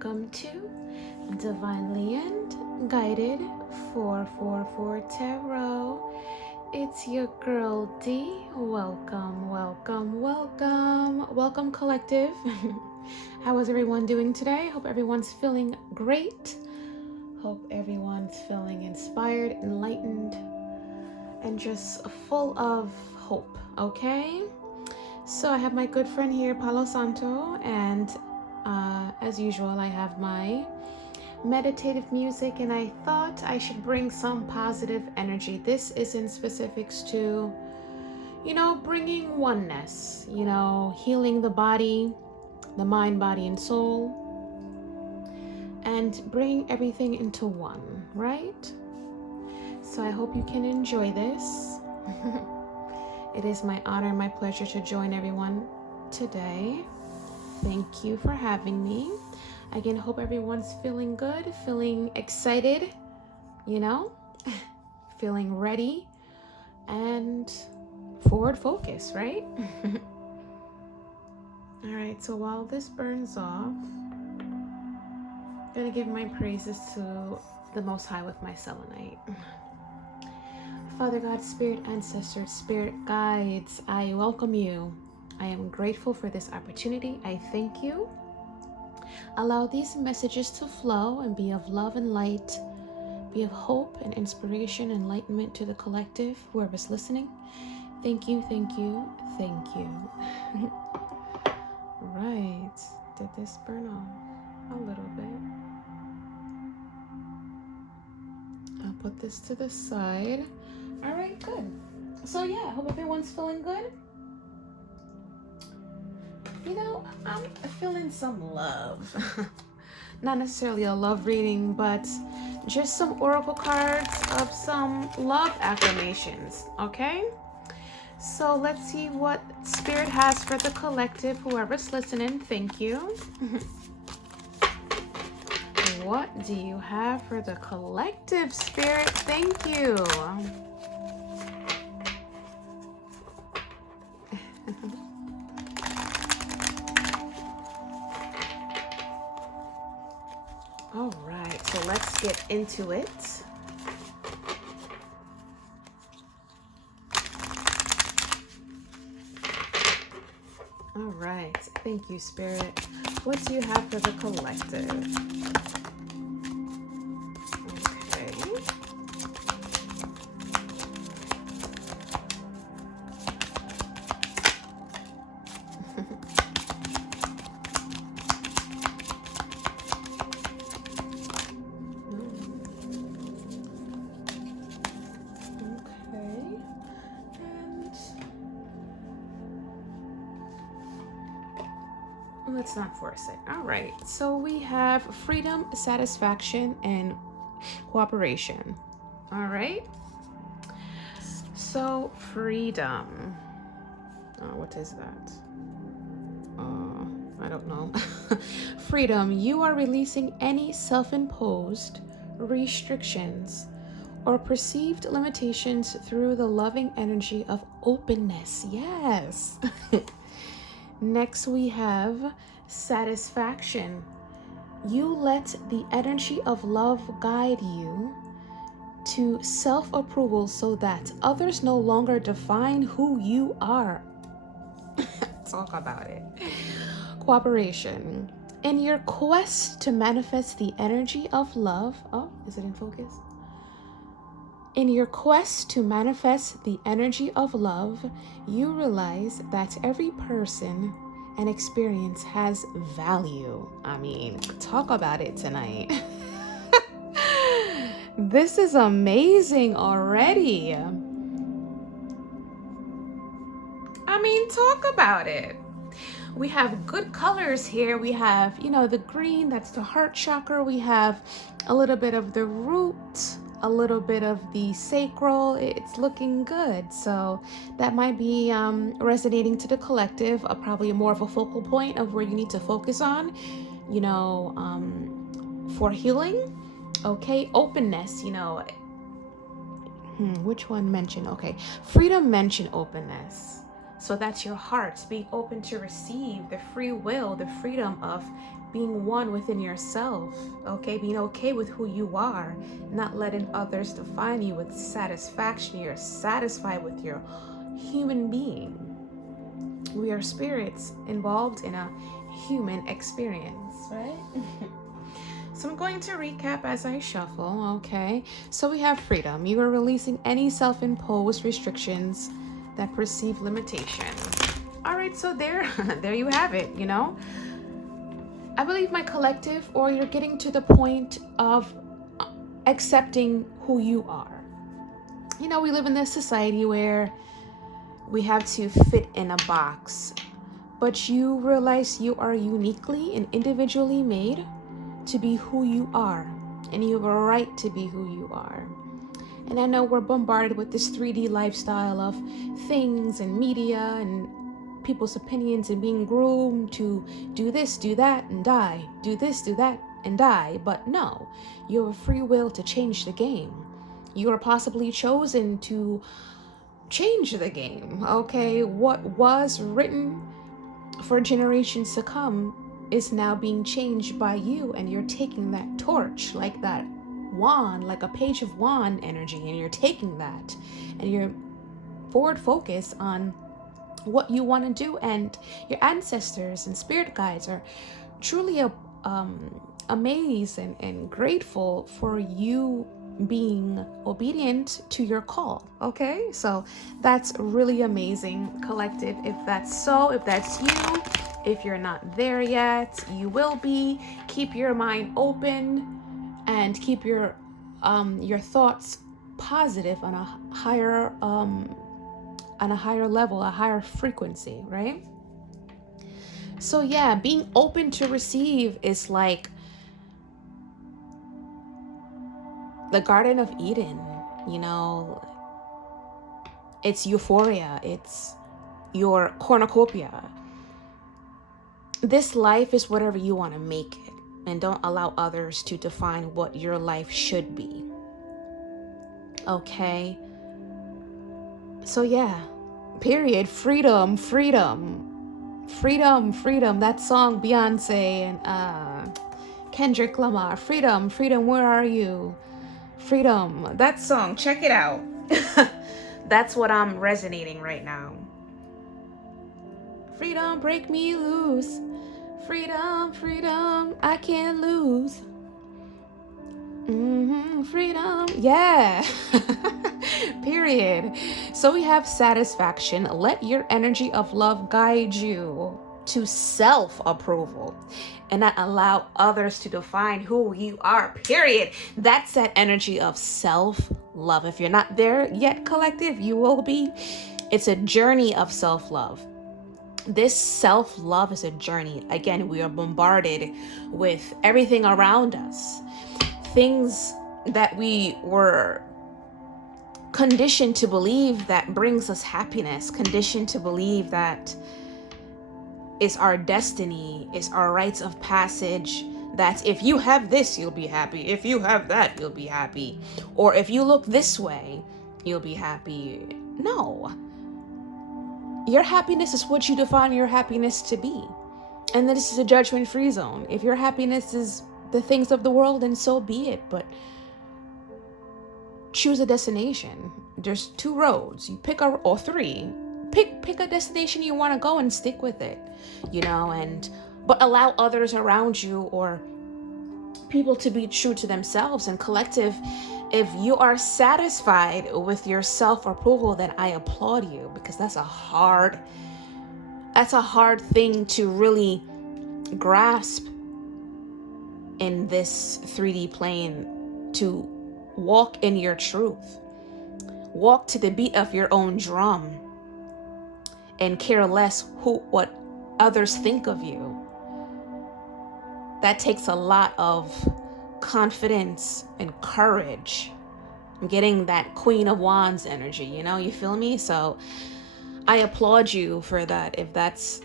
welcome to Divinely and Guided 444 Tarot. It's your girl D. Welcome, welcome, welcome, welcome collective. How is everyone doing today? Hope everyone's feeling great. Hope everyone's feeling inspired, enlightened, and just full of hope, okay? So I have my good friend here, Palo Santo, and as usual, I have my meditative music, and I thought I should bring some positive energy. This is in specifics to, bringing oneness, healing the body, the mind, body, and soul, and bringing everything into one, right? So I hope you can enjoy this. It is my honor and my pleasure to join everyone today. Thank you for having me. Again, hope everyone's feeling good, feeling excited, feeling ready and forward focus, right? All right, so while this burns off, I'm gonna give my praises to the Most High with my selenite. Father God, Spirit, Ancestors, Spirit Guides, I welcome you. I am grateful for this opportunity. I thank you. Allow these messages to flow and be of love and light, be of hope and inspiration, enlightenment to the collective, whoever's listening. Thank you, thank you, thank you. Right. Did this burn off a little bit? I'll put this to the side. All right, good. So yeah, hope everyone's feeling good. I'm feeling some love. Not necessarily a love reading, but just some oracle cards of some love affirmations, okay? So let's see what Spirit has for the collective, whoever's listening. Thank you. What do you have for the collective, Spirit? Thank you. All right, so let's get into it. All right, thank you, Spirit. What do you have for the collective? Okay. Let's not force it. All right. So we have freedom, satisfaction, and cooperation. All right. So freedom. What is that? I don't know. Freedom. You are releasing any self-imposed restrictions or perceived limitations through the loving energy of openness. Yes. Next, we have satisfaction. You let the energy of love guide you to self-approval so that others no longer define who you are. Talk about it. Cooperation. In your quest to manifest the energy of love, is it in focus? In your quest to manifest the energy of love, you realize that every person and experience has value. I mean, talk about it tonight. This is amazing already. I mean, talk about it. We have good colors here. We have, the green, that's the heart chakra. We have a little bit of the root, a little bit of the sacral. It's looking good. So that might be resonating to the collective, probably more of a focal point of where you need to focus on, for healing. Okay, openness, which one mentioned? Okay, freedom mentioned openness. So that's your heart being open to receive the free will, the freedom of being one within yourself, okay? Being okay with who you are, not letting others define you with satisfaction. You're satisfied with your human being. We are spirits involved in a human experience, right? So I'm going to recap as I shuffle, okay? So we have freedom. You are releasing any self-imposed restrictions that perceive limitation. All right, so there you have it, you know? I believe my collective, or you're getting to the point of accepting who you are. You know, we live in this society where we have to fit in a box, but you realize you are uniquely and individually made to be who you are, and you have a right to be who you are. And I know we're bombarded with this 3D lifestyle of things and media and people's opinions and being groomed to do this, do that, and die. Do this, do that, and die. But no, you have a free will to change the game. You are possibly chosen to change the game, okay? What was written for generations to come is now being changed by you, and you're taking that torch like that wand, like a page of wand energy, and you're taking that and you're forward focus on what you want to do. And your ancestors and spirit guides are truly amazed and grateful for you being obedient to your call. Okay, so that's really amazing, collective. If that's so, if that's you, if you're not there yet, you will be. Keep your mind open and keep your thoughts positive on a higher level, a higher frequency, right? So yeah, being open to receive is like the Garden of Eden, you know. It's euphoria, it's your cornucopia. This life is whatever you want to make it, and don't allow others to define what your life should be. Okay? So yeah, period. Freedom, freedom, freedom, freedom. That song Beyonce and Kendrick Lamar. Freedom, freedom, where are you? Freedom. That song, check it out. That's what I'm resonating right now. Freedom, break me loose. Freedom, freedom, I can't lose. Freedom, yeah. Period. So we have satisfaction. Let your energy of love guide you to self-approval and not allow others to define who you are, period. That's that energy of self-love. If you're not there yet, collective, you will be. It's a journey of self-love. This self-love is a journey. Again, we are bombarded with everything around us. Things that we were conditioned to believe that brings us happiness, conditioned to believe that is our destiny, is our rites of passage, that if you have this, you'll be happy. If you have that, you'll be happy. Or if you look this way, you'll be happy. No. Your happiness is what you define your happiness to be. And this is a judgment-free zone. If your happiness is the things of the world, then so be it. But choose a destination. There's 2 roads. You pick or 3. Pick a destination you want to go and stick with it, you know, but allow others around you or people to be true to themselves. And collective, if you are satisfied with your self-approval, then I applaud you, because that's a hard thing to really grasp in this 3D plane, to walk in your truth, walk to the beat of your own drum, and care less what others think of you. That takes a lot of confidence and courage. I'm getting that Queen of Wands energy, you know, you feel me? So I applaud you for that, if that's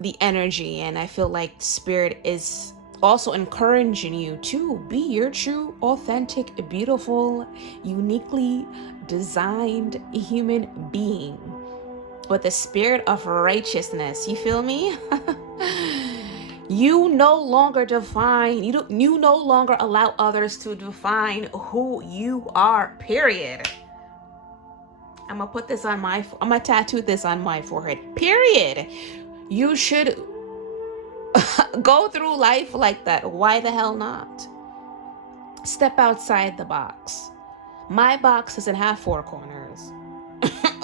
the energy. And I feel like Spirit is also encouraging you to be your true, authentic, beautiful, uniquely designed human being. but the spirit of righteousness. You feel me? You no longer define, you no longer allow others to define who you are, period. I'm gonna tattoo this on my forehead, period. You should go through life like that. Why the hell not? Step outside the box. My box doesn't have four corners.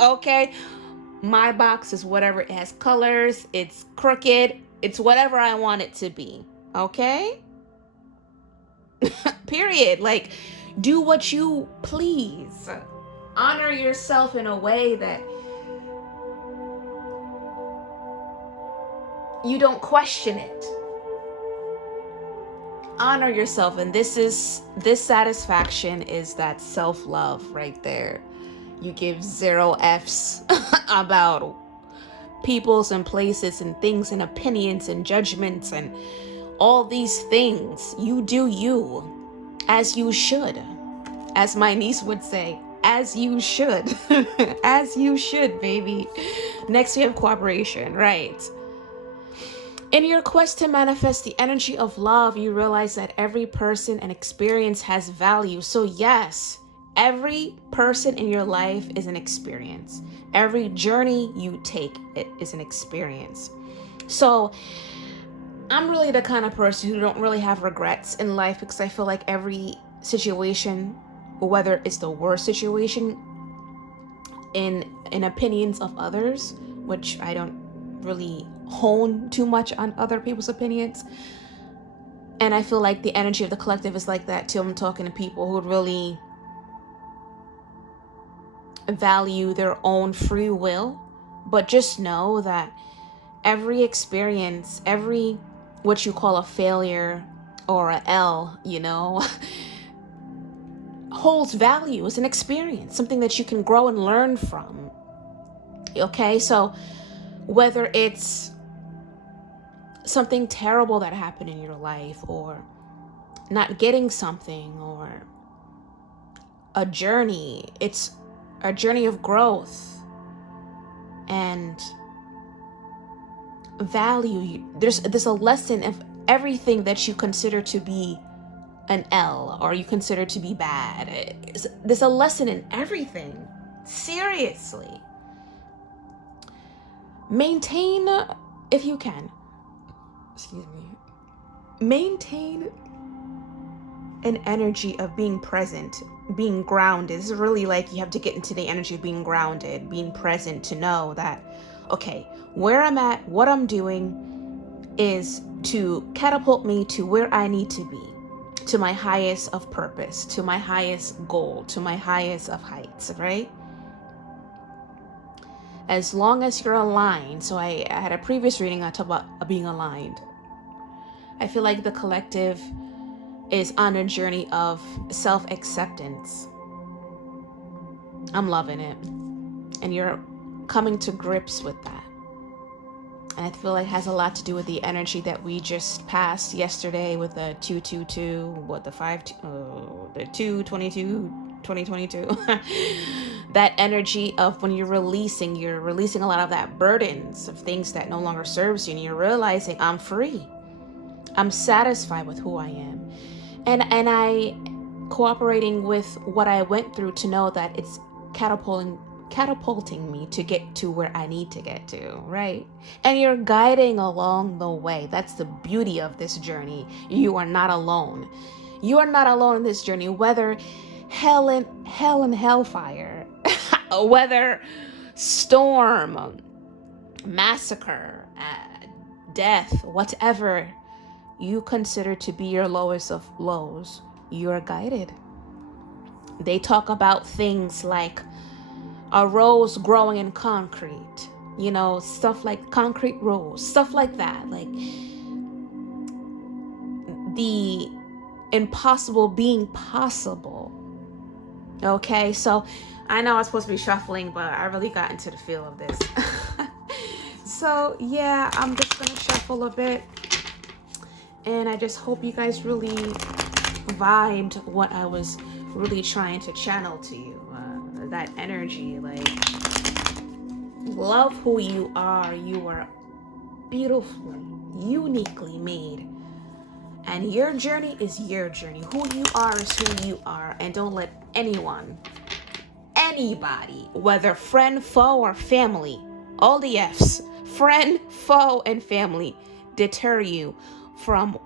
Okay? My box is whatever. It has colors, it's crooked, it's whatever I want it to be. Okay? Period. Like, do what you please. Honor yourself in a way that you don't question it. Honor yourself, and this satisfaction is that self-love right there. You give 0 F's about peoples and places and things and opinions and judgments and all these things. You do you, as you should. As my niece would say, as you should. As you should, baby. Next we have cooperation, right? In your quest to manifest the energy of love, you realize that every person and experience has value. So yes, every person in your life is an experience. Every journey you take, it is an experience. So I'm really the kind of person who don't really have regrets in life, because I feel like every situation, whether it's the worst situation in opinions of others, which I don't really hone too much on other people's opinions, and I feel like the energy of the collective is like that too. I'm talking to people who really value their own free will, but just know that every experience, every what you call a failure or a L, holds value. It's an experience, something that you can grow and learn from. Okay, so whether it's something terrible that happened in your life, or not getting something, or a journey, it's a journey of growth and value. There's a lesson of everything that you consider to be an L or you consider to be bad. There's a lesson in everything. Seriously. Maintain, if you can, maintain an energy of being present, being grounded. This is really like you have to get into the energy of being grounded, being present, to know that, okay, where I'm at, what I'm doing is to catapult me to where I need to be, to my highest of purpose, to my highest goal, to my highest of heights, right? As long as you're aligned. So I had a previous reading, I talked about being aligned. I feel like the collective is on a journey of self-acceptance. I'm loving it. And you're coming to grips with that. And I feel like it has a lot to do with the energy that we just passed yesterday with the 222, the 222, 2022. That energy of when you're releasing a lot of that burdens of things that no longer serves you, and you're realizing I'm free. I'm satisfied with who I am. And I cooperating with what I went through to know that it's catapulting me to get to where I need to get to, right? And you're guiding along the way. That's the beauty of this journey. You are not alone. You are not alone in this journey, whether hell and hellfire, whether storm, massacre, death, whatever you consider to be your lowest of lows, you're guided. They talk about things like a rose growing in concrete, stuff like concrete rose, stuff like that, like the impossible being possible. Okay, so I know I was supposed to be shuffling, but I really got into the feel of this. So yeah, I'm just gonna shuffle a bit, and I just hope you guys really vibed what I was really trying to channel to you. That energy, like Love who you are. You are beautifully, uniquely made. And your journey is your journey. Who you are is who you are. And don't let anyone, anybody, whether friend, foe, or family, all the F's, friend, foe, and family, deter you from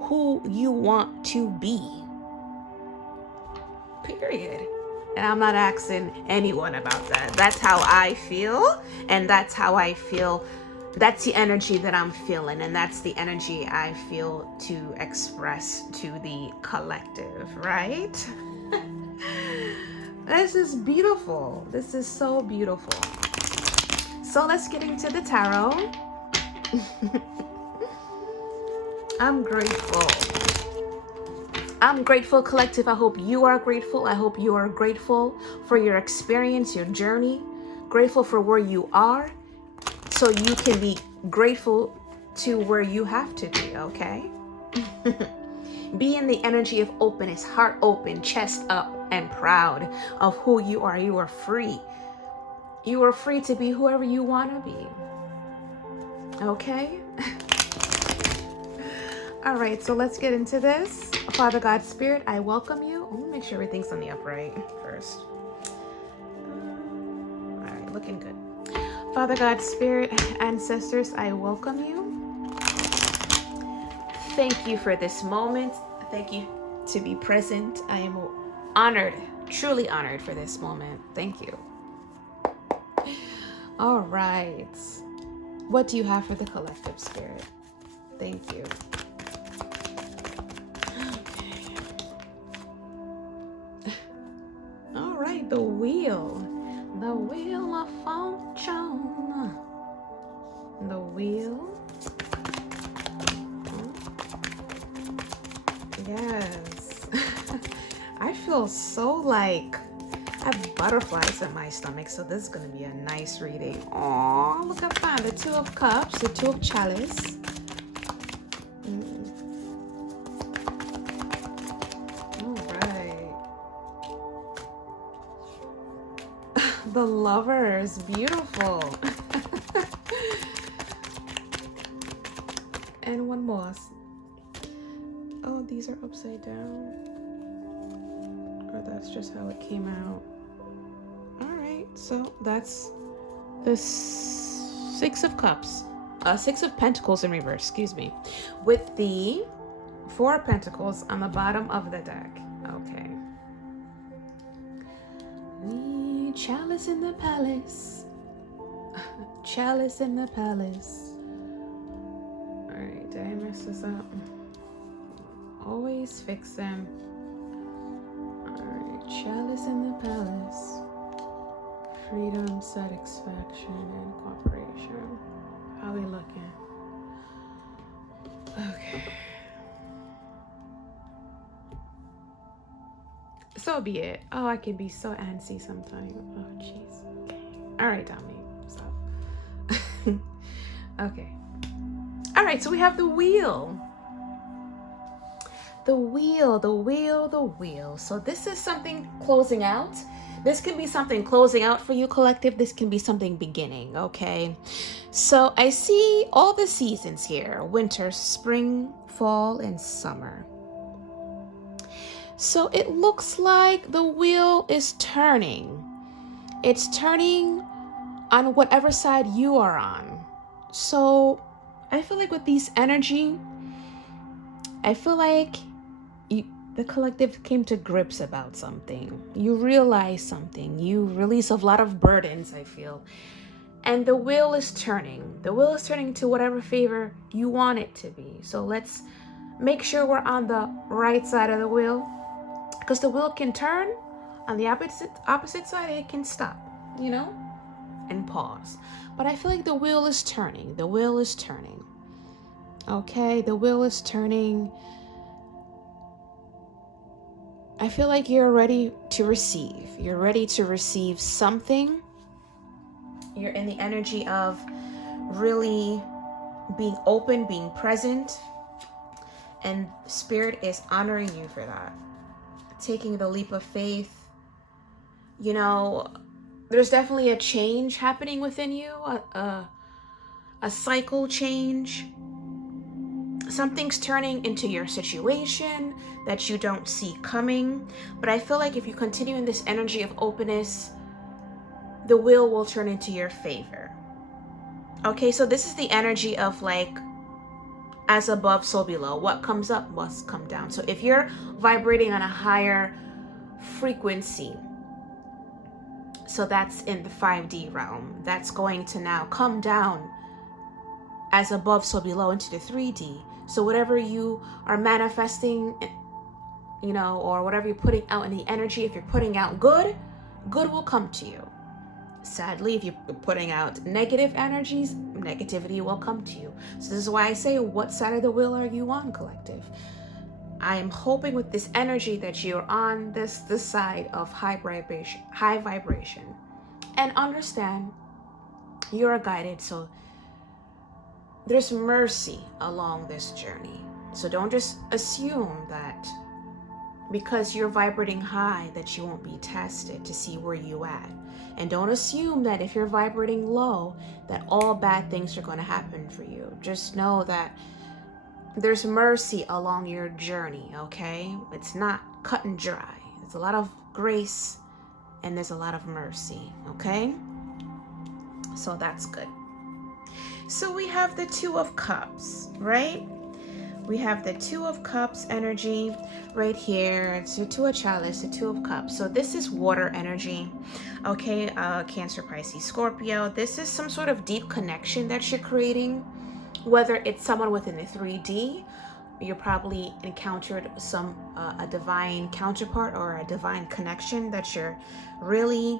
who you want to be. Period. And I'm not asking anyone about that. That's how I feel. And that's how I feel. That's the energy that I'm feeling. And that's the energy I feel to express to the collective, right? This is beautiful. This is so beautiful. So let's get into the tarot. I'm grateful. I'm grateful, collective. I hope you are grateful. I hope you are grateful for your experience, your journey. Grateful for where you are, so you can be grateful to where you have to be, okay? Be in the energy of openness, heart open, chest up, and proud of who you are. You are free. You are free to be whoever you want to be, okay? All right, so let's get into this. Father God, Spirit, I welcome you. Let me make sure everything's on the upright first. All right, looking good. Father God, Spirit, Ancestors, I welcome you. Thank you for this moment. Thank you to be present. I am honored, truly honored for this moment. Thank you. All right. What do you have for the collective, Spirit? Thank you. All right, the wheel of fortune, the wheel. Yes. I feel so like I have butterflies in my stomach, so this is gonna be a nice reading. Oh, look at that, the Two of Cups, the Two of Chalice. The Lovers, beautiful. And one more. Oh, these are upside down. Or that's just how it came out. All right, so that's the Six of Cups. Six of Pentacles in reverse, excuse me. With the Four of Pentacles on the bottom of the deck. Okay. Chalice in the palace. Chalice in the palace. Alright, did I mess this up? Always fix them. Alright, chalice in the palace. Freedom, satisfaction, and cooperation. How are we looking? Okay. So be it. Oh, I can be so antsy sometimes. Oh, jeez. Okay. All right, Dominique. Stop. Okay. All right, so we have the wheel. The wheel, the wheel, the wheel. So this is something closing out. This can be something closing out for you, collective. This can be something beginning, okay? So I see all the seasons here. Winter, spring, fall, and summer. So it looks like the wheel is turning. It's turning on whatever side you are on. So I feel like with these energy, I feel like the collective came to grips about something. You realize something. You release a lot of burdens, I feel. And the wheel is turning. The wheel is turning to whatever favor you want it to be. So let's make sure we're on the right side of the wheel. Because the wheel can turn on the opposite side, it can stop, you know, and pause. But I feel like the wheel is turning. The wheel is turning. Okay, the wheel is turning. I feel like you're ready to receive. You're ready to receive something. You're in the energy of really being open, being present. And Spirit is honoring you for that. Taking the leap of faith. You know, there's definitely a change happening within you, a cycle change. Something's turning into your situation that you don't see coming. But I feel like if you continue in this energy of openness, the wheel will turn into your favor. Okay, so this is the energy of like, as above, so below. What comes up must come down. So if you're vibrating on a higher frequency, so that's in the 5D realm, that's going to now come down as above, so below into the 3D. So whatever you are manifesting, or whatever you're putting out in the energy, if you're putting out good will come to you. Sadly, if you're putting out negative energies, negativity will come to you. So this is why I say, what side of the wheel are you on, collective? I am hoping with this energy that you're on this side of high vibration. And understand, you are guided, so there's mercy along this journey. So don't just assume that because you're vibrating high that you won't be tested to see where you at. And don't assume that if you're vibrating low that all bad things are going to happen for you. Just know that there's mercy along your journey, okay? It's not cut and dry. There's a lot of grace and there's a lot of mercy, okay? So that's good. So we have the Two of Cups, right? We have the Two of Cups energy right here. It's the Two of Chalice, the Two of Cups. So this is water energy, okay? Cancer, Pisces, Scorpio. This is some sort of deep connection that you're creating, whether it's someone within the 3D. You probably encountered a divine counterpart or a divine connection that you're really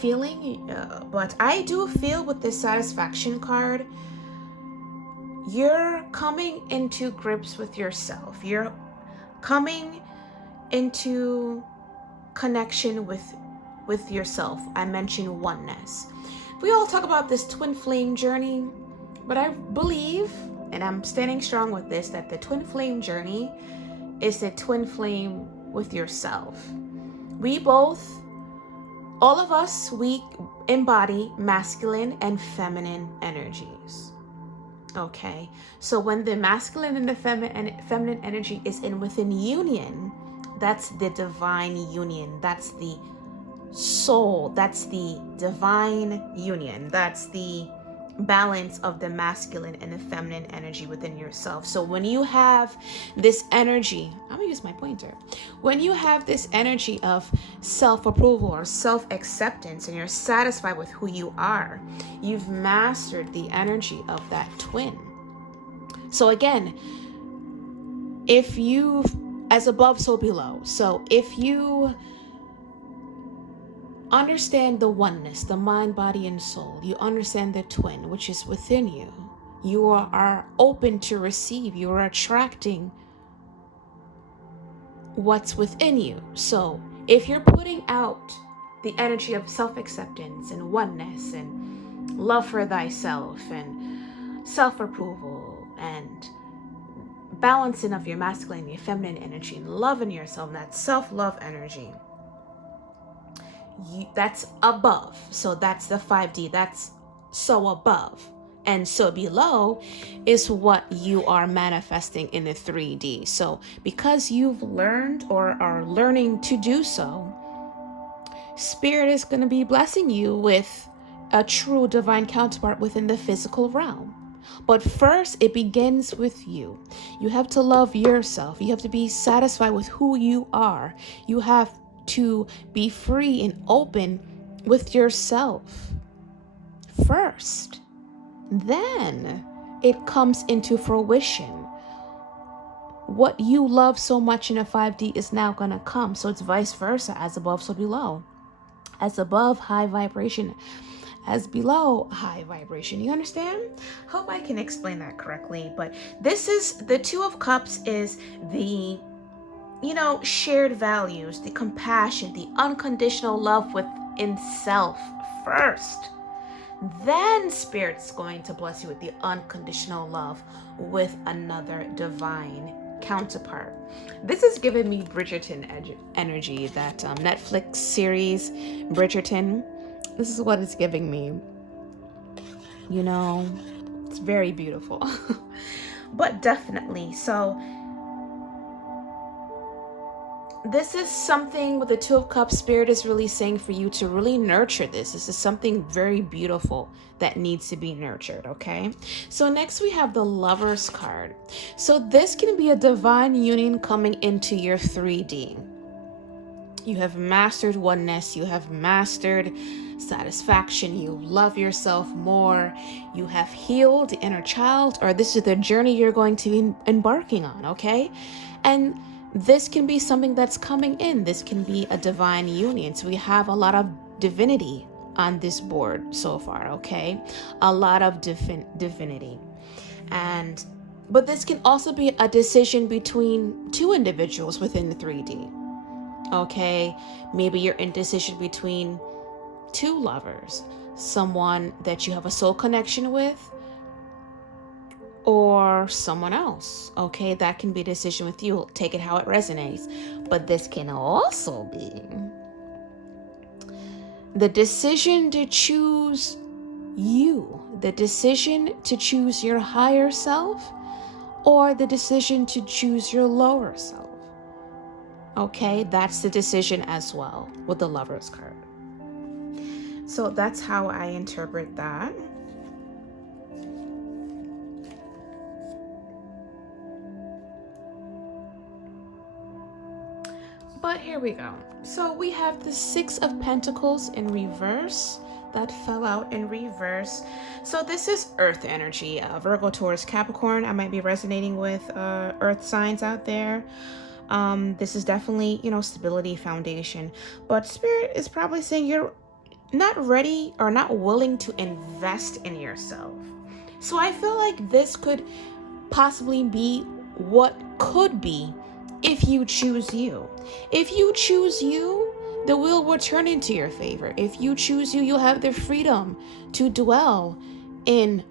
feeling, but I do feel with this satisfaction card, you're coming into grips with yourself. You're coming into connection with yourself. I mentioned oneness. We all talk about this twin flame journey, but I believe, and I'm standing strong with this, that the twin flame journey is the twin flame with yourself. All of us, we embody masculine and feminine energies. Okay, so when the masculine and the feminine energy is within union, that's the divine union. That's the soul. That's the divine union. That's the balance of the masculine and the feminine energy within yourself. So when you have this energy, I'm gonna use my pointer. When you have this energy of self-approval or self-acceptance and you're satisfied with who you are, you've mastered the energy of that twin. So again, if you, as above, so below. So if you understand the oneness, the mind, body, and soul, you understand the twin, which is within you. You are open to receive. You are attracting what's within you. So if you're putting out the energy of self-acceptance and oneness and love for thyself and self-approval and balancing of your masculine and your feminine energy and loving yourself, that self-love energy, that's above. So that's the 5D. That's so above. And so below is what you are manifesting in the 3D. So because you've learned or are learning to do so, Spirit is going to be blessing you with a true divine counterpart within the physical realm. But first, it begins with you. You have to love yourself. You have to be satisfied with who you are. You have to be free and open with yourself first. Then it comes into fruition. What you love so much in a 5D is now going to come. So it's vice versa, as above, so below. As above, high vibration. As below, high vibration. You understand? Hope I can explain that correctly. But this is the Two of Cups is the shared values, the compassion, the unconditional love within self first. Then Spirit's going to bless you with the unconditional love with another divine counterpart. This is giving me Bridgerton energy, that Netflix series, Bridgerton. This is what it's giving me. You know, it's very beautiful. But definitely, so this is something with the Two of Cups. Spirit is really saying for you to really nurture this. This is something very beautiful that needs to be nurtured, okay? So next we have the Lovers card. So this can be a divine union coming into your 3D. You have mastered oneness. You have mastered satisfaction. You love yourself more. You have healed the inner child, or this is the journey you're going to be embarking on, okay? And this can be something that's coming in. This can be a divine union. So we have a lot of divinity on this board so far, okay? A lot of divinity. But this can also be a decision between two individuals within the 3D. Okay, maybe you're indecision between two lovers, someone that you have a soul connection with, or someone else. Okay, that can be a decision with you. Take it how it resonates. But this can also be the decision to choose you, the decision to choose your higher self, or the decision to choose your lower self. Okay, that's the decision as well with the Lovers card. So that's how I interpret that. But here we go. So we have the Six of Pentacles in reverse. That fell out in reverse. So this is Earth energy. Virgo, Taurus, Capricorn. I might be resonating with Earth signs out there. This is definitely, stability, foundation. But Spirit is probably saying you're not ready or not willing to invest in yourself. So I feel like this could possibly be what could be if you choose you. If you choose you, the wheel will turn into your favor. If you choose you, you'll have the freedom to dwell in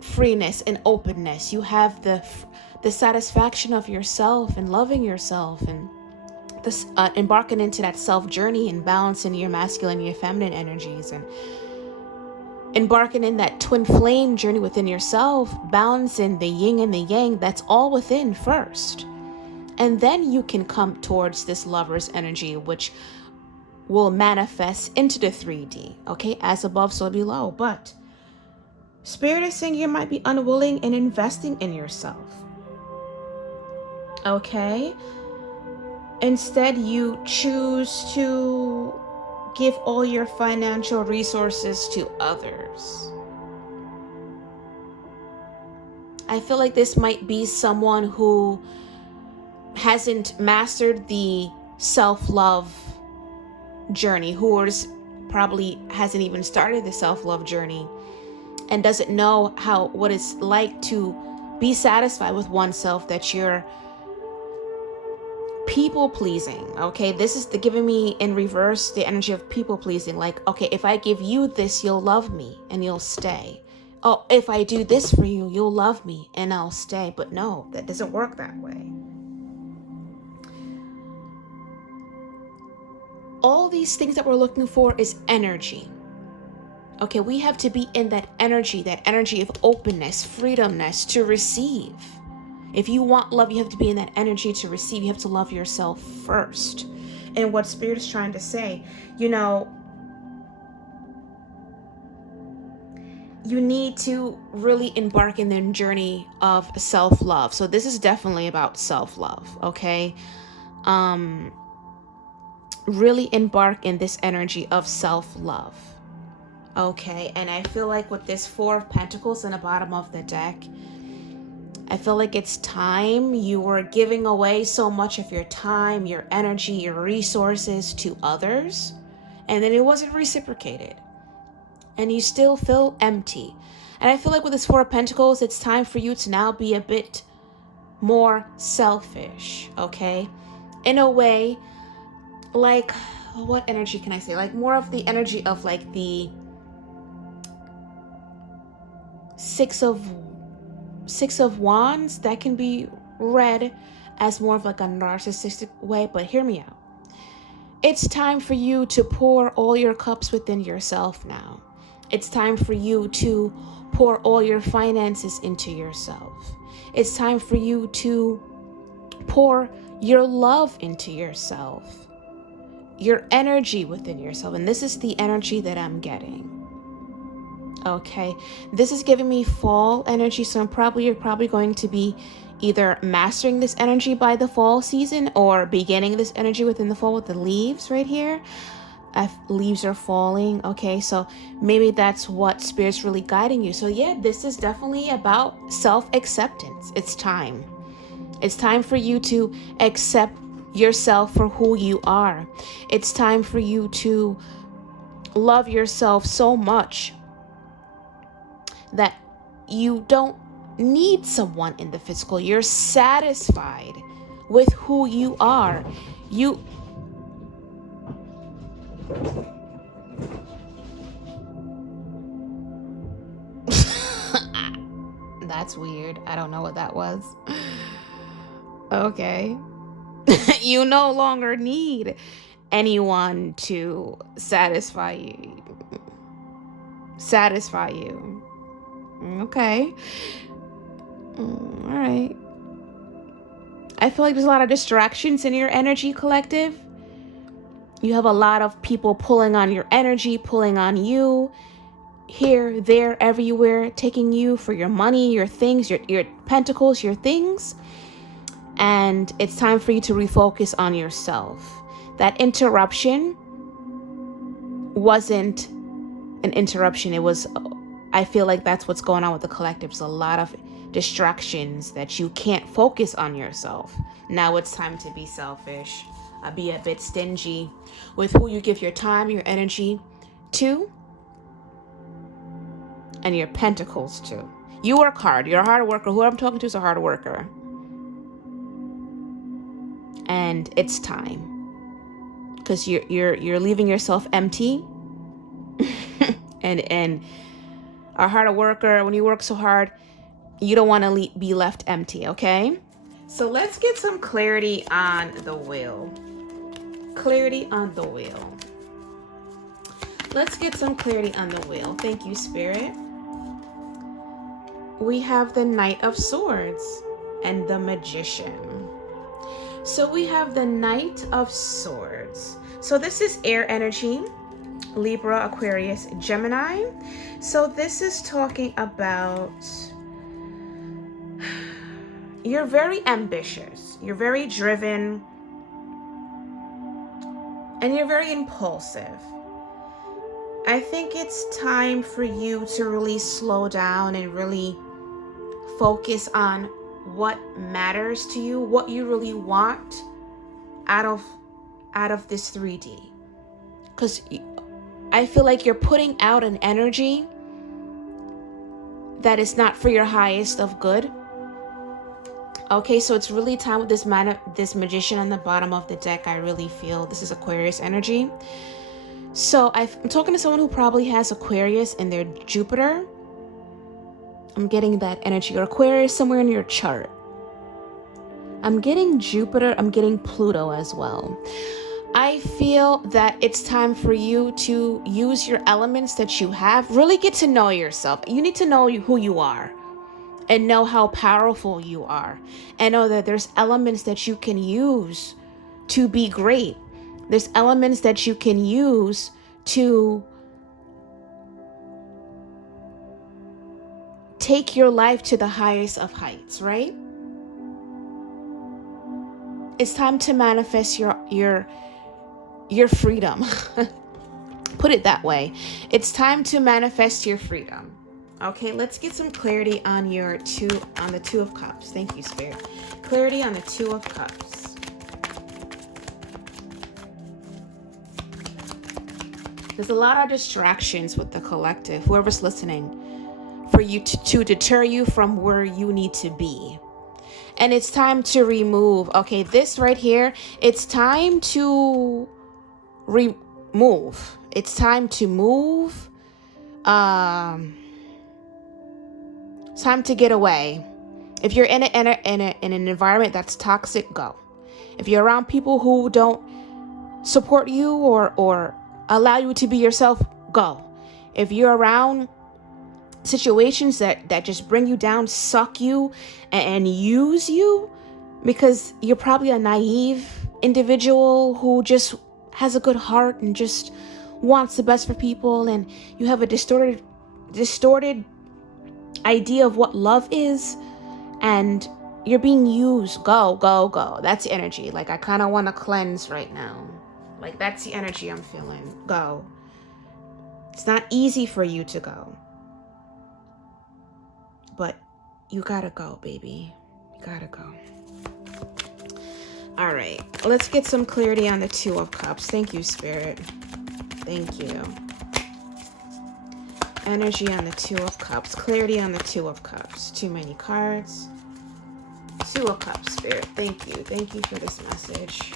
freeness and openness. You have the satisfaction of yourself and loving yourself, and this embarking into that self journey and balancing your masculine and your feminine energies, and embarking in that twin flame journey within yourself, balancing the yin and the yang. That's all within first, and then you can come towards this Lover's energy, which will manifest into the 3D. Okay, as above, so below. But Spirit is saying you might be unwilling in investing in yourself. Okay, instead you choose to give all your financial resources to others. I feel like this might be someone who hasn't mastered the self-love journey, who probably hasn't even started the self-love journey and doesn't know what it's like to be satisfied with oneself, that you're people pleasing. Okay, this is giving me in reverse the energy of people pleasing. Like, okay, if I give you this, you'll love me and you'll stay. Oh, if I do this for you, you'll love me and I'll stay. But no, that doesn't work that way. All these things that we're looking for is energy. Okay, we have to be in that energy of openness, freedomness to receive. If you want love, you have to be in that energy to receive. You have to love yourself first. And what Spirit is trying to say, you need to really embark in the journey of self-love. So this is definitely about self-love, okay? Really embark in this energy of self-love, okay? And I feel like with this Four of Pentacles in the bottom of the deck, I feel like it's time. You were giving away so much of your time, your energy, your resources to others, and then it wasn't reciprocated. And you still feel empty. And I feel like with this Four of Pentacles, it's time for you to now be a bit more selfish, okay? In a way, like, what energy can I say? Like more of the energy of like the Six of Wands. That can be read as more of like a narcissistic way, but hear me out. It's time for you to pour all your cups within yourself now. It's time for you to pour all your finances into yourself. It's time for you to pour your love into yourself, your energy within yourself. And this is the energy that I'm getting. Okay, this is giving me fall energy, so you're probably going to be either mastering this energy by the fall season or beginning this energy within the fall with the leaves right here. Leaves are falling. Okay, so maybe that's what Spirit's really guiding you. So yeah, this is definitely about self-acceptance. It's time. It's time for you to accept yourself for who you are. It's time for you to love yourself so much that you don't need someone in the physical. You're satisfied with who you are. That's weird. I don't know what that was. Okay. You no longer need anyone to satisfy you. Okay. All right. I feel like there's a lot of distractions in your energy, collective. You have a lot of people pulling on your energy, pulling on you, here, there, everywhere, taking you for your money, your things, your pentacles, your things. And it's time for you to refocus on yourself. That interruption wasn't an interruption. I feel like that's what's going on with the collective. There's a lot of distractions that you can't focus on yourself. Now it's time to be selfish. Be a bit stingy with who you give your time, your energy to, and your pentacles to. You work hard. You're a hard worker. Who I'm talking to is a hard worker. And it's time. Because you're leaving yourself empty. and a hard worker, when you work so hard, you don't want to be left empty, okay? So let's get some clarity on the wheel. Clarity on the wheel. Let's get some clarity on the wheel. Thank you, Spirit. We have the Knight of Swords and the Magician. So we have the Knight of Swords. So this is air energy, Libra, Aquarius, Gemini. So this is talking about you're very ambitious, you're very driven, and you're very impulsive. I think it's time for you to really slow down and really focus on what matters to you, what you really want out of this 3D. Because I feel like you're putting out an energy that is not for your highest of good. Okay, so it's really time with this Magician on the bottom of the deck. I really feel this is Aquarius energy. So I'm talking to someone who probably has Aquarius in their Jupiter. I'm getting that energy. Or Aquarius somewhere in your chart. I'm getting Jupiter. I'm getting Pluto as well. I feel that it's time for you to use your elements that you have. Really get to know yourself. You need to know who you are. And know how powerful you are. And know that there's elements that you can use to be great. There's elements that you can use to take your life to the highest of heights, right? It's time to manifest your freedom. Put it that way. It's time to manifest your freedom. Okay, let's get some clarity on the Two of Cups. Thank you, Spirit. Clarity on the Two of Cups. There's a lot of distractions with the collective, whoever's listening, for you to deter you from where you need to be. And it's time to remove. Okay, this right here, it's time to remove. It's time to move. Time to get away. If you're in an environment that's toxic, go. If you're around people who don't support you or allow you to be yourself, go. If you're around situations that just bring you down, suck you, and use you, because you're probably a naive individual who just has a good heart and just wants the best for people, and you have a distorted idea of what love is, and you're being used, go. That's the energy. Like, I kind of want to cleanse right now. Like, that's the energy I'm feeling. Go. It's not easy for you to go, but you gotta go, baby. You gotta go. All right, let's get some clarity on the Two of Cups. Thank you, Spirit. Thank you. Energy on the Two of Cups. Clarity on the Two of Cups. Too many cards. Two of Cups, Spirit. Thank you. Thank you for this message.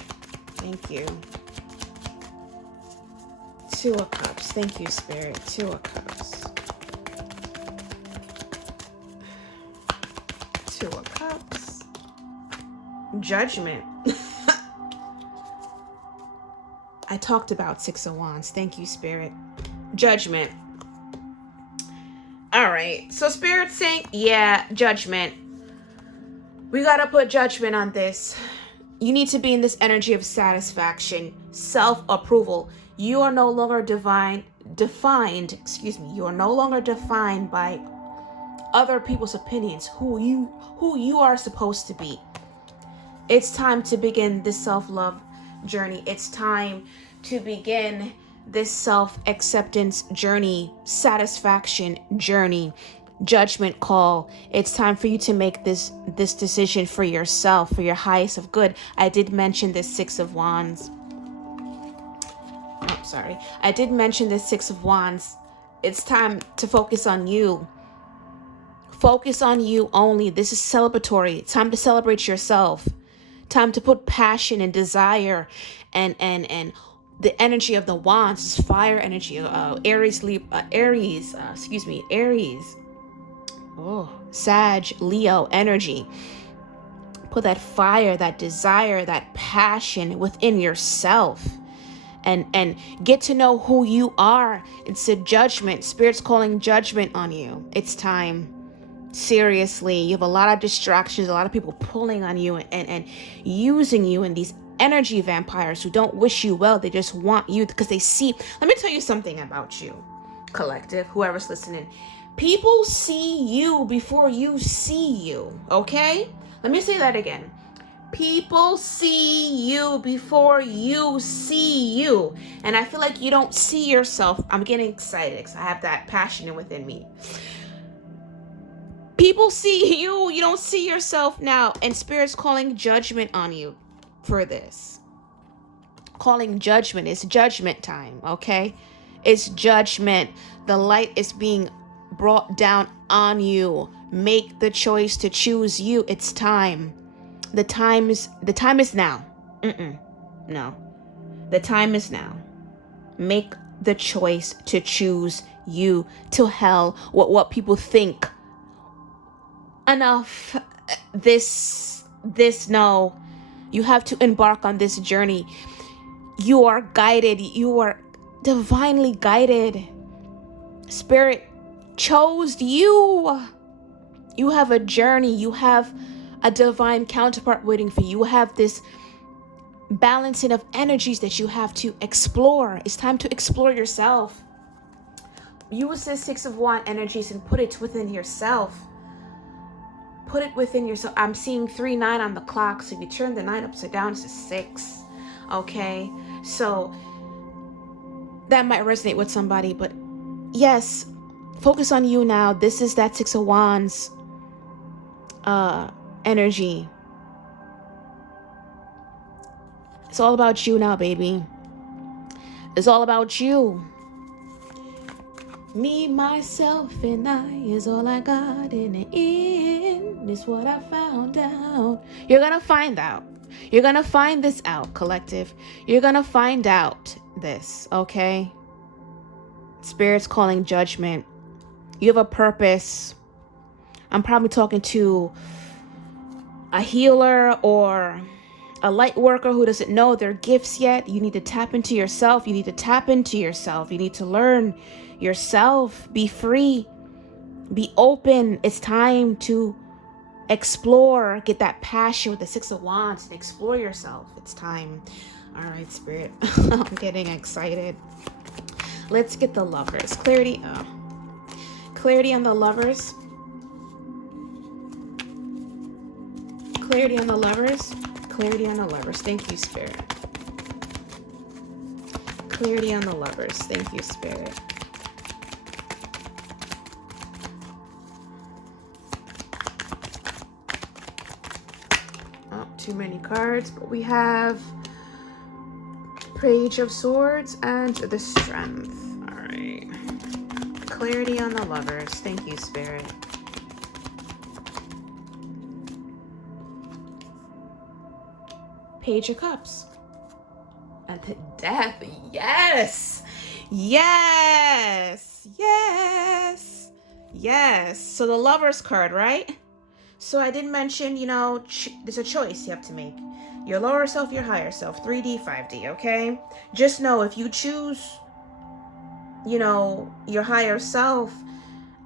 Thank you. Two of Cups. Thank you, Spirit. Two of Cups. Two of Cups. Judgment. I talked about Six of Wands. Thank you, Spirit. Judgment. All right. So Spirit's saying, yeah, judgment. We got to put judgment on this. You need to be in this energy of satisfaction, self-approval. You are no longer defined. You are no longer defined by other people's opinions, who you are supposed to be. It's time to begin this self-love journey. It's time to begin this self-acceptance journey, satisfaction journey, judgment call. It's time for you to make this decision for yourself, for your highest of good. I did mention this Six of Wands. I did mention this Six of Wands. It's time to focus on you. Focus on you only. This is celebratory. It's time to celebrate yourself. Time to put passion and desire and the energy of the wands is fire energy. Aries. Oh, Sag, Leo energy. Put that fire, that desire, that passion within yourself. And get to know who you are. It's a judgment. Spirit's calling judgment on you. It's time. Seriously, you have a lot of distractions, a lot of people pulling on you and using you, and these energy vampires who don't wish you well. They just want you because they see. Let me tell you something about you, collective, whoever's listening. People see you before you see you, okay? Let me say that again. People see you before you see you. And I feel like you don't see yourself. I'm getting excited because I have that passion within me. People see you. You don't see yourself now. And Spirit's calling judgment on you for this. Calling judgment. It's judgment time, okay? It's judgment. The light is being brought down on you. Make the choice to choose you. It's time. The time is now. No. The time is now. Make the choice to choose you. To hell what people think. Enough. This no. You have to embark on this journey. You are guided. You are divinely guided. Spirit chose you. You have a journey. You have a divine counterpart waiting for you. You have this balancing of energies that you have to explore. It's time to explore yourself. Use this Six of Wands energies and put it within yourself. Put it within yourself. I'm seeing 3-9 on the clock. So if you turn the 9 upside down, it's a 6. Okay. So that might resonate with somebody. But yes, focus on you now. This is that Six of Wands energy. It's all about you now, baby. It's all about you. Me, myself, and I is all I got in the end. Is what I found out. You're gonna find out. You're gonna find this out, collective. You're gonna find out this, okay? Spirit's calling judgment. You have a purpose. I'm probably talking to a healer or a light worker who doesn't know their gifts yet, you need to tap into yourself. You need to tap into yourself. You need to learn yourself. Be free. Be open. It's time to explore. Get that passion with the Six of Wands and explore yourself. It's time. All right, Spirit. I'm getting excited. Let's get the Lovers. Clarity. Clarity on the Lovers. Clarity on the Lovers. Clarity on the Lovers. Thank you, Spirit. Clarity on the Lovers. Thank you, Spirit. Oh, too many cards, but we have Page of Swords and the Strength. All right. Clarity on the Lovers. Thank you, Spirit. Page of Cups. And the Death. Yes. Yes. Yes. Yes. So the Lovers card, right? So I did mention, there's a choice you have to make. Your lower self, your higher self. 3D, 5D, okay? Just know if you choose, your higher self,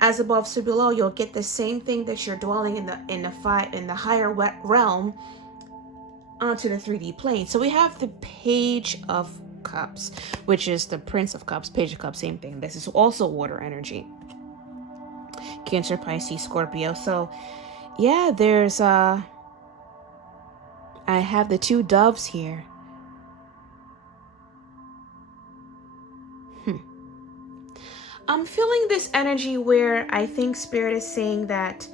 as above, so below, you'll get the same thing that you're dwelling in the higher realm onto the 3D plane. So we have the Page of Cups, which is the Prince of Cups. Page of Cups, same thing. This is also water energy. Cancer, Pisces, Scorpio. So yeah, there's I have the two doves here. I'm feeling this energy where I think Spirit is saying that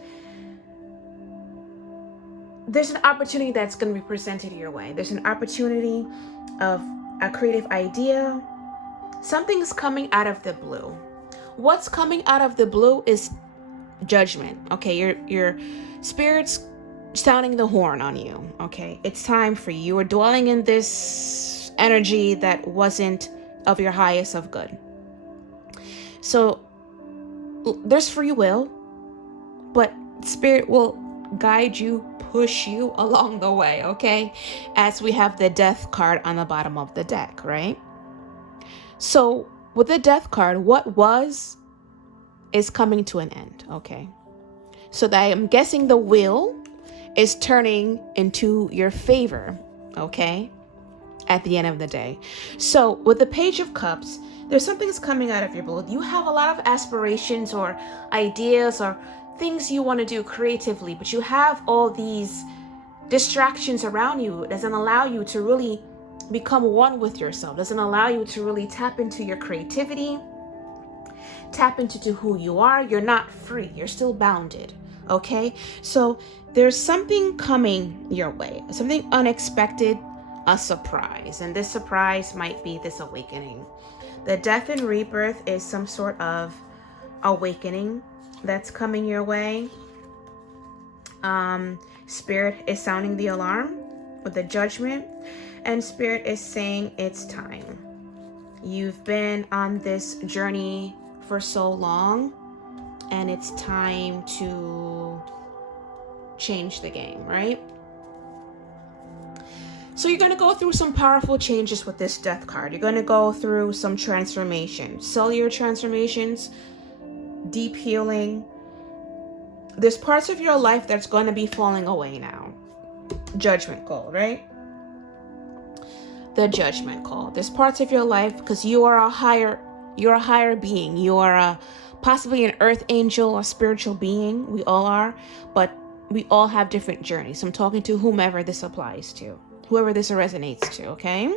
there's an opportunity that's going to be presented your way. There's an opportunity of a creative idea. Something's coming out of the blue. What's coming out of the blue is judgment. Okay, your Spirit's sounding the horn on you. Okay, it's time for you. You are dwelling in this energy that wasn't of your highest of good. So there's free will, but Spirit will guide you, push you along the way, okay? As we have the Death card on the bottom of the deck, right? So with the Death card, what was is coming to an end, okay? So that I'm guessing the wheel is turning into your favor, okay? At the end of the day. So with the Page of Cups, there's something that's coming out of your blue. You have a lot of aspirations or ideas or things you want to do creatively, but you have all these distractions around you. It doesn't allow you to really become one with yourself. It doesn't allow you to really tap into your creativity, tap into who you are. You're not free. You're still bounded. Okay? So there's something coming your way, something unexpected, a surprise. And this surprise might be this awakening. The Death and Rebirth is some sort of awakening that's coming your way. Spirit is sounding the alarm with the Judgment, and Spirit is saying it's time. You've been on this journey for so long, and it's time to change the game, right? So you're going to go through some powerful changes with this Death card. You're going to go through some transformation, cellular transformations, deep healing. There's parts of your life that's going to be falling away now. Judgment call, right? The Judgment call. There's parts of your life because you're a higher being. You are possibly an earth angel, a spiritual being. We all are, but we all have different journeys. I'm talking to whomever this applies to, whoever this resonates to, okay?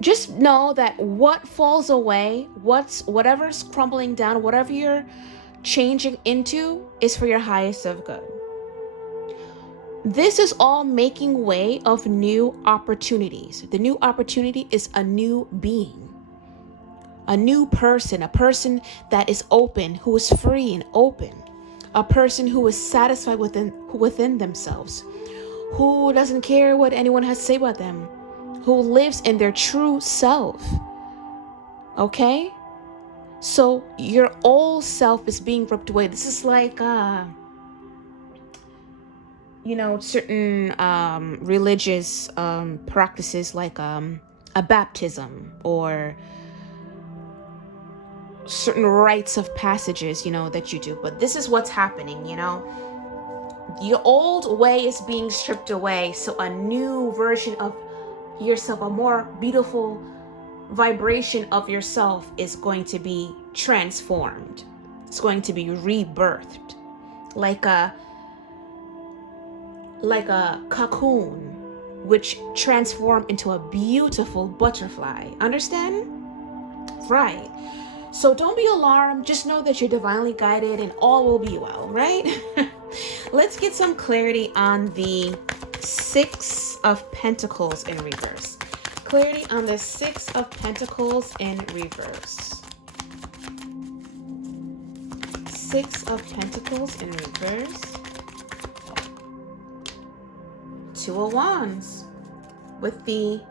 Just know that what falls away, whatever's crumbling down, whatever you're changing into is for your highest of good. This is all making way of new opportunities. The new opportunity is a new being, a new person, a person that is open, who is free and open, a person who is satisfied within themselves, who doesn't care what anyone has to say about them, who lives in their true self. Okay? So your old self is being ripped away. This is like, certain religious practices like a baptism or certain rites of passages, that you do. But this is what's happening, Your old way is being stripped away, so a new version of yourself, a more beautiful vibration of yourself is going to be transformed. It's going to be rebirthed like a cocoon, which transform into a beautiful butterfly. Understand? Right. So don't be alarmed. Just know that you're divinely guided and all will be well, right? Let's get some clarity on the Six of Pentacles in reverse. Clarity on the Six of Pentacles in reverse. Six of Pentacles in reverse. Two of Wands with the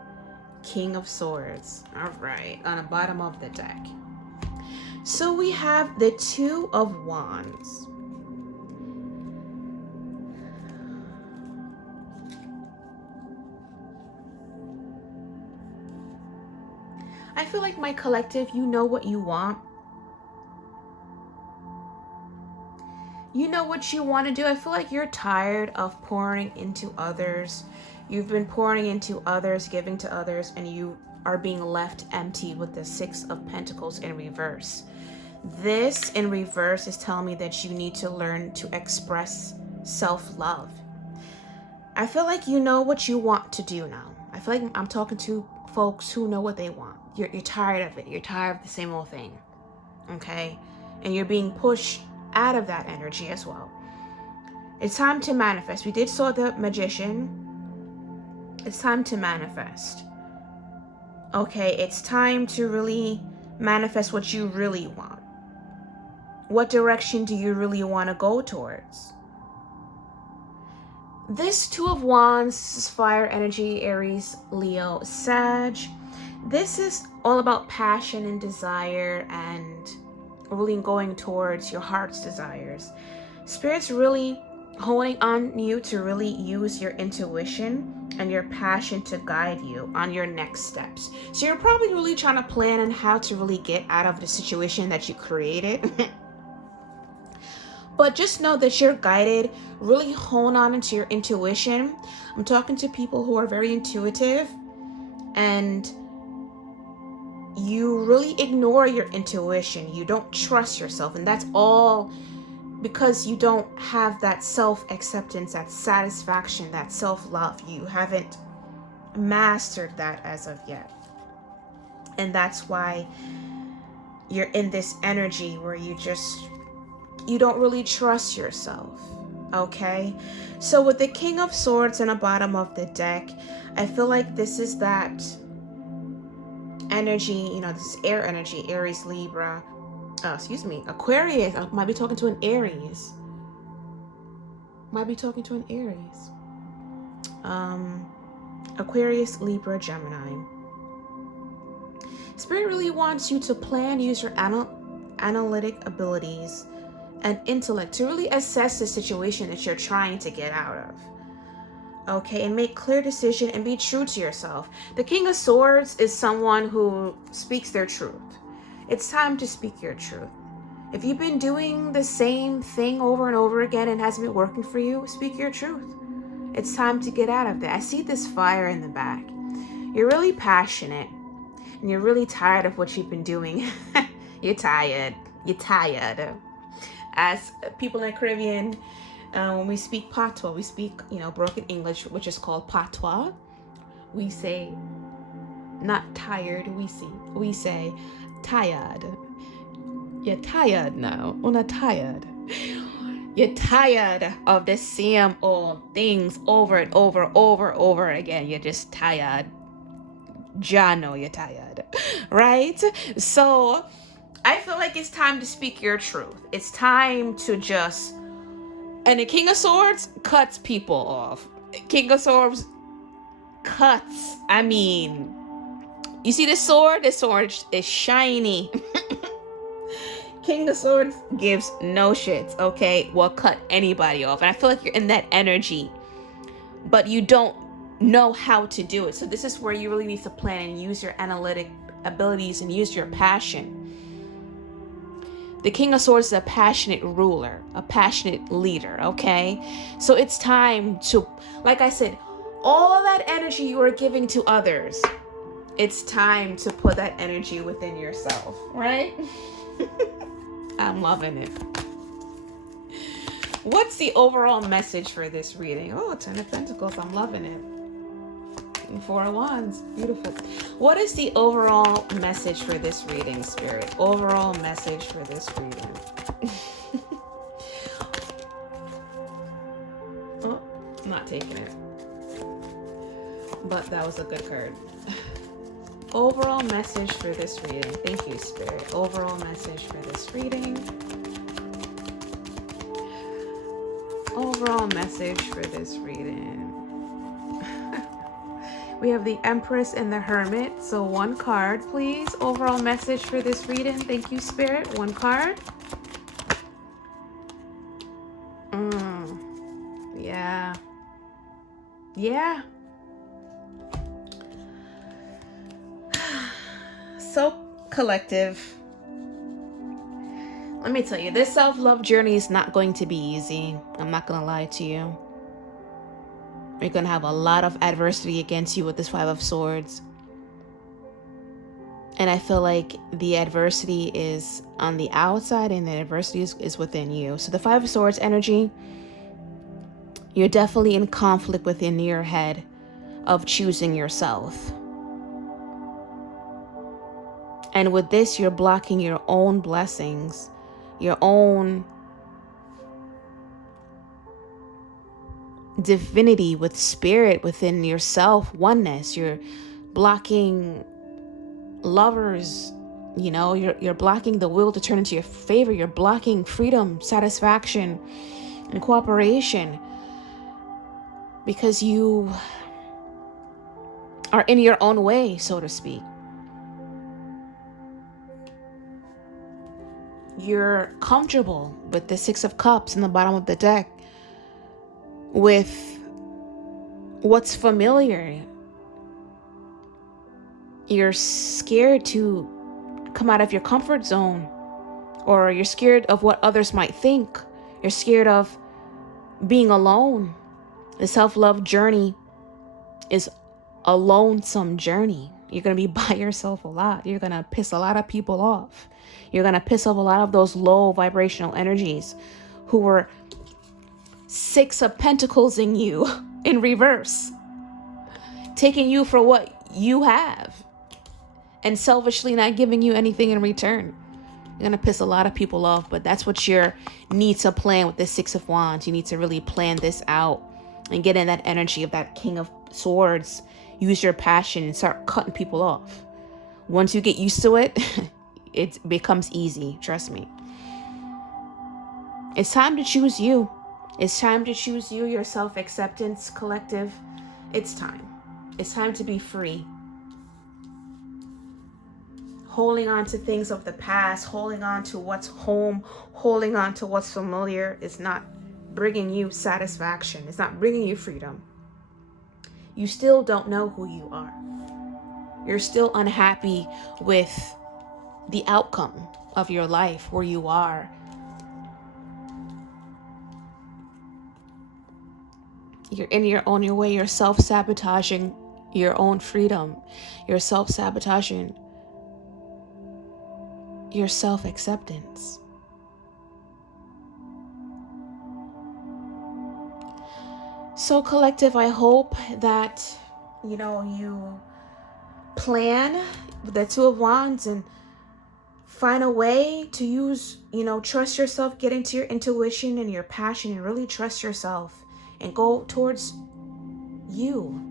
King of Swords. All right, on the bottom of the deck. So we have the Two of Wands. I feel like, my collective, you know what you want. You know what you want to do. I feel like you're tired of pouring into others. You've been pouring into others, giving to others, and you are being left empty with the Six of Pentacles in reverse. This in reverse is telling me that you need to learn to express self-love. I feel like you know what you want to do now. I feel like I'm talking to folks who know what they want. You're tired of it. You're tired of the same old thing. Okay? And you're being pushed out of that energy as well. It's time to manifest. We did saw the Magician. It's time to manifest. Okay, it's time to really manifest what you really want. What direction do you really want to go towards? This Two of Wands is fire energy, Aries, Leo, Sag. This is all about passion and desire and really going towards your heart's desires. Spirit's really holding on you to really use your intuition and your passion to guide you on your next steps. So you're probably really trying to plan on how to really get out of the situation that you created. But just know that you're guided. Really hone on into your intuition. I'm talking to people who are very intuitive and you really ignore your intuition. You don't trust yourself, and that's all because you don't have that self-acceptance, that satisfaction, that self-love. You haven't mastered that as of yet. And that's why you're in this energy where you don't really trust yourself. Okay? So with the King of Swords in the bottom of the deck, I feel like this is that energy, this is air energy, Aries, Libra, Aquarius. I might be talking to an Aries. Aquarius, Libra, Gemini. Spirit really wants you to plan, use your analytic abilities and intellect to really assess the situation that you're trying to get out of. Okay, and make clear decision and be true to yourself. The King of Swords is someone who speaks their truth. It's time to speak your truth. If you've been doing the same thing over and over again and hasn't been working for you, speak your truth. It's time to get out of that. I see this fire in the back. You're really passionate and you're really tired of what you've been doing. You're tired. As people in the Caribbean, when we speak patois, we speak, broken English, which is called patois. We say not tired, we say tired. You're tired now. We're not tired. You're tired of the same old things over and over again. You're just tired. Jano, you're tired. Right? So I feel like it's time to speak your truth. It's time to just... And the King of Swords cuts people off. King of Swords cuts. I mean, you see this sword? This sword is shiny. King of Swords gives no shits, okay? Will cut anybody off. And I feel like you're in that energy, but you don't know how to do it. So this is where you really need to plan and use your analytic abilities and use your passion. The King of Swords is a passionate ruler, a passionate leader, okay? So it's time to, like I said, all that energy you are giving to others, it's time to put that energy within yourself, right? I'm loving it. What's the overall message for this reading? Oh, Ten of Pentacles, I'm loving it. And Four of Wands, beautiful. What is the overall message for this reading, Spirit? Overall message for this reading. Oh, I'm not taking it. But that was a good card. Overall message for this reading. Thank you, Spirit. Overall message for this reading. Overall message for this reading. We have the Empress and the Hermit. So one card, please. Overall message for this reading. Thank you, Spirit. One card. Yeah. Yeah. So collective. Let me tell you, this self-love journey is not going to be easy. I'm not going to lie to you. You're going to have a lot of adversity against you with this Five of Swords. And I feel like the adversity is on the outside and the adversity is within you. So the Five of Swords energy, you're definitely in conflict within your head of choosing yourself. And with this, you're blocking your own blessings, your own divinity with spirit within yourself, oneness. You're blocking lovers, you know, you're blocking the will to turn into your favor. You're blocking freedom, satisfaction, and cooperation because you are in your own way, so to speak. You're comfortable with the Six of Cups in the bottom of the deck, with what's familiar. You're scared to come out of your comfort zone, or you're scared of what others might think. You're scared of being alone. The self-love journey is a lonesome journey. You're going to be by yourself a lot. You're going to piss a lot of people off. You're going to piss off a lot of those low vibrational energies who were Six of Pentacles in you in reverse, taking you for what you have and selfishly not giving you anything in return. You're going to piss a lot of people off, but that's what you need to plan with this Six of Wands. You need to really plan this out and get in that energy of that King of Swords. Use your passion and start cutting people off. Once you get used to it, it becomes easy. Trust me. It's time to choose you. It's time to choose you, your self-acceptance collective. It's time. It's time to be free. Holding on to things of the past, holding on to what's home, holding on to what's familiar is not bringing you satisfaction. It's not bringing you freedom. You still don't know who you are. You're still unhappy with the outcome of your life, where you are. You're in your own way. You're self-sabotaging your own freedom. You're self-sabotaging your self-acceptance. So collective, I hope that, you plan with the Two of Wands and find a way to use, trust yourself, get into your intuition and your passion and really trust yourself and go towards you.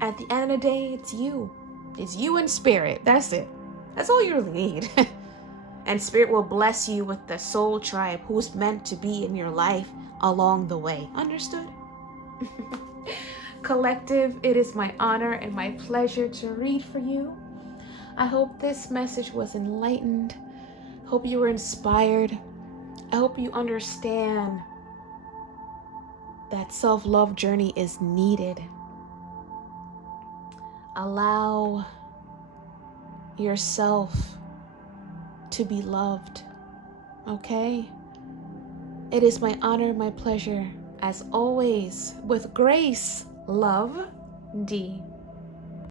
At the end of the day, it's you. It's you and spirit. That's it. That's all you really need. And spirit will bless you with the soul tribe who's meant to be in your life along the way. Understood? Collective, it is my honor and my pleasure to read for you. I hope this message was enlightened, Hope you were inspired. I hope you understand that self-love journey is needed. Allow yourself to be loved, okay? It is my honor, my pleasure, as always, with grace, love, D.